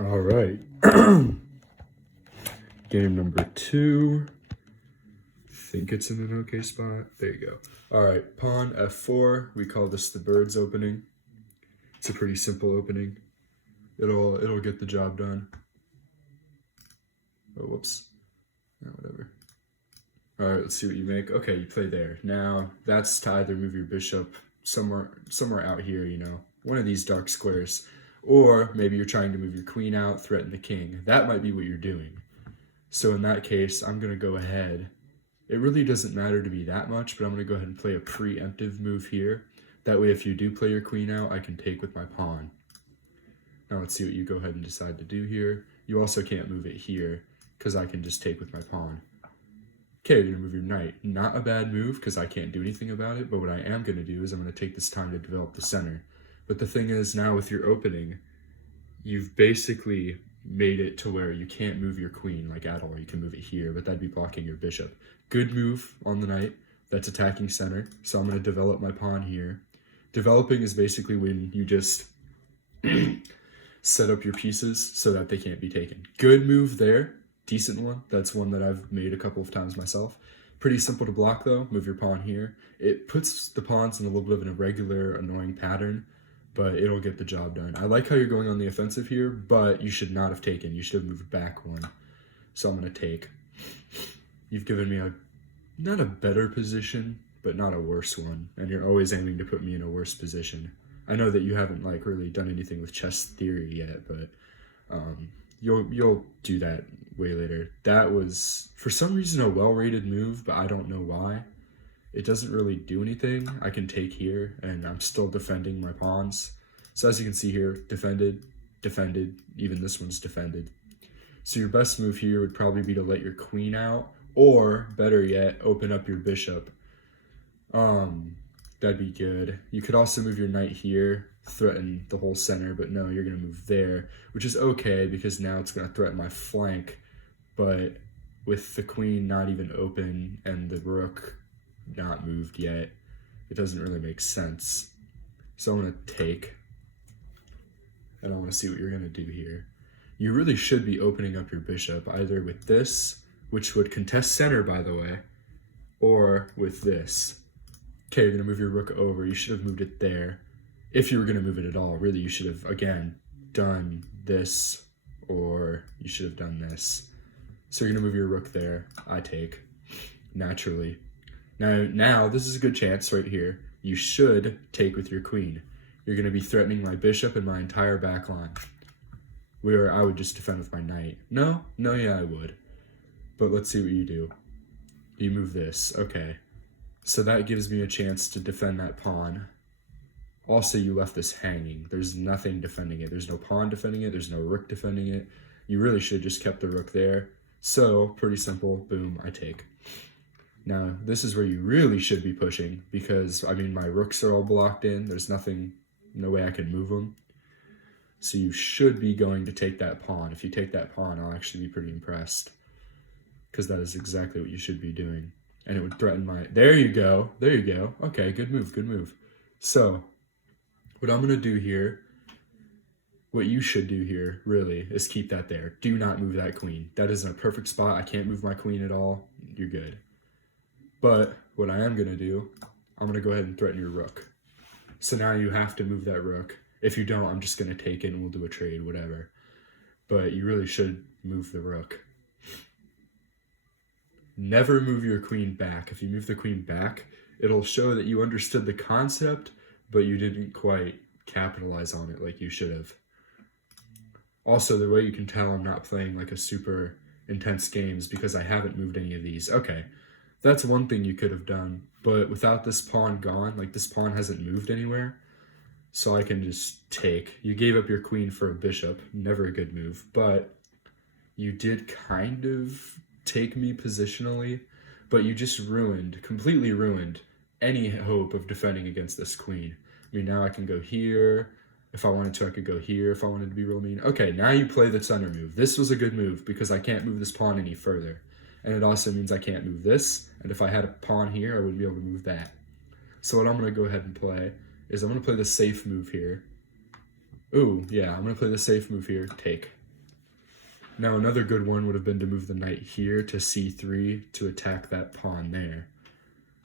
All right. Game number 2. Think it's in an okay spot. There you go. All right, pawn f4. We call this the bird's opening. It's a pretty simple opening. It'll get the job done. Oh, whoops. Oh, whatever. All right, let's see what you make. Okay, you play there. Now that's to either move your bishop somewhere out here, you know, one of these dark squares, or maybe you're trying to move your queen out, threaten the king. That might be what you're doing. So in that case, I'm gonna go ahead. It really doesn't matter to me that much, but I'm gonna go ahead and play a preemptive move here. That way, if you do play your queen out, I can take with my pawn. Now let's see what you go ahead and decide to do here. You also can't move it here, because I can just take with my pawn. Okay, you're gonna move your knight. Not a bad move, because I can't do anything about it, but what I am gonna do is I'm gonna take this time to develop the center. But the thing is, now with your opening, you've basically made it to where you can't move your queen like at all. You can move it here, but that'd be blocking your bishop. Good move on the knight. That's attacking center. So I'm going to develop my pawn here. Developing is basically when you just set up your pieces so that they can't be taken. Good move there. Decent one. That's one that I've made a couple of times myself. Pretty simple to block though. Move your pawn here. It puts the pawns in a little bit of an irregular, annoying pattern, but it'll get the job done. I like how you're going on the offensive here, but you should not have taken. You should have moved back one. So I'm going to take. You've given me not a better position, but not a worse one. And you're always aiming to put me in a worse position. I know that you haven't really done anything with chess theory yet, but you'll do that way later. That was, for some reason, a well-rated move, but I don't know why. It doesn't really do anything. I can take here, and I'm still defending my pawns. So as you can see here, defended, even this one's defended. So your best move here would probably be to let your queen out, or better yet, open up your bishop. That'd be good. You could also move your knight here, threaten the whole center, but no, you're gonna move there, which is okay because now it's gonna threaten my flank, but with the queen not even open and the rook not moved yet, it doesn't really make sense. So I'm gonna take, and I wanna see what you're gonna do here. You really should be opening up your bishop, either with this, which would contest center, by the way, or with this. Okay, you're gonna move your rook over. You should have moved it there. If you were gonna move it at all, really, you should have, again, done this, or you should have done this. So you're gonna move your rook there. I take, naturally. Now this is a good chance right here. You should take with your queen. You're gonna be threatening my bishop and my entire back line. Where I would just defend with my knight. No, yeah, I would. But let's see what you do. You move this, okay. So that gives me a chance to defend that pawn. Also, you left this hanging. There's nothing defending it. There's no pawn defending it. There's no rook defending it. You really should have just kept the rook there. So, pretty simple, boom, I take. Now, this is where you really should be pushing because, I mean, my rooks are all blocked in. There's no way I can move them. So you should be going to take that pawn. If you take that pawn, I'll actually be pretty impressed because that is exactly what you should be doing. And it would threaten my... There you go. Okay, good move. So, what I'm going to do here, what you should do here, really, is keep that there. Do not move that queen. That is in a perfect spot. I can't move my queen at all. You're good. But what I am going to do, I'm going to go ahead and threaten your rook. So now you have to move that rook. If you don't, I'm just going to take it and we'll do a trade, whatever. But you really should move the rook. Never move your queen back. If you move the queen back, it'll show that you understood the concept, but you didn't quite capitalize on it like you should have. Also, the way you can tell I'm not playing like a super intense game is because I haven't moved any of these. Okay, that's one thing you could have done, but without this pawn gone, like this pawn hasn't moved anywhere, so I can just take. You gave up your queen for a bishop, never a good move, but you did kind of take me positionally, but you just completely ruined any hope of defending against this queen. I mean, now I can go here. If I wanted to, I could go here if I wanted to be real mean. Okay, now you play the center move. This was a good move because I can't move this pawn any further. And it also means I can't move this. And if I had a pawn here, I wouldn't be able to move that. So what I'm going to go ahead and play is I'm going to play the safe move here. Ooh, yeah, I'm going to play the safe move here. Take. Now another good one would have been to move the knight here to c3 to attack that pawn there,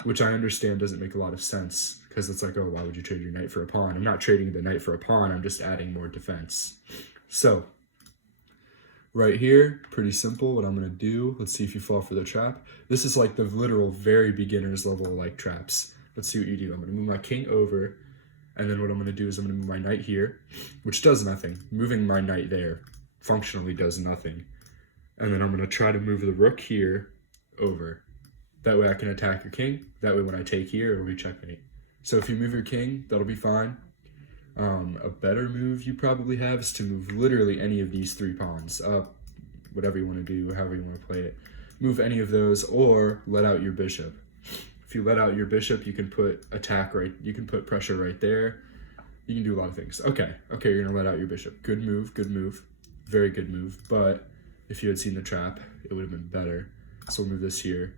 which I understand doesn't make a lot of sense because it's like, oh, why would you trade your knight for a pawn? I'm not trading the knight for a pawn, I'm just adding more defense. So right here, pretty simple what I'm going to do. Let's see if you fall for the trap. This is like the literal very beginner's level like traps. Let's see what you do. I'm going to move my king over, and then what I'm going to do is I'm going to move my knight here, which does nothing. Moving my knight there functionally does nothing. And then I'm going to try to move the rook here over. That way I can attack your king. That way when I take here, it'll be checkmate. So if you move your king, that'll be fine. A better move you probably have is to move literally any of these 3 pawns up, whatever you want to do, however you want to play it. Move any of those or let out your bishop. If you let out your bishop, you can put you can put pressure right there. You can do a lot of things. Okay, you're going to let out your bishop. Good move, very good move. But if you had seen the trap, it would have been better. So we'll move this here.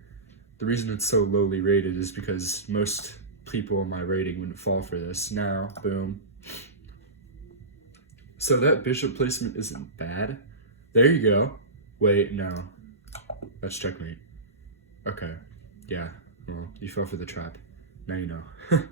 The reason it's so lowly rated is because most people in my rating wouldn't fall for this. Now, boom. So that bishop placement isn't bad. There you go. Wait, no. That's checkmate. Okay. Yeah. Well, you fell for the trap. Now you know.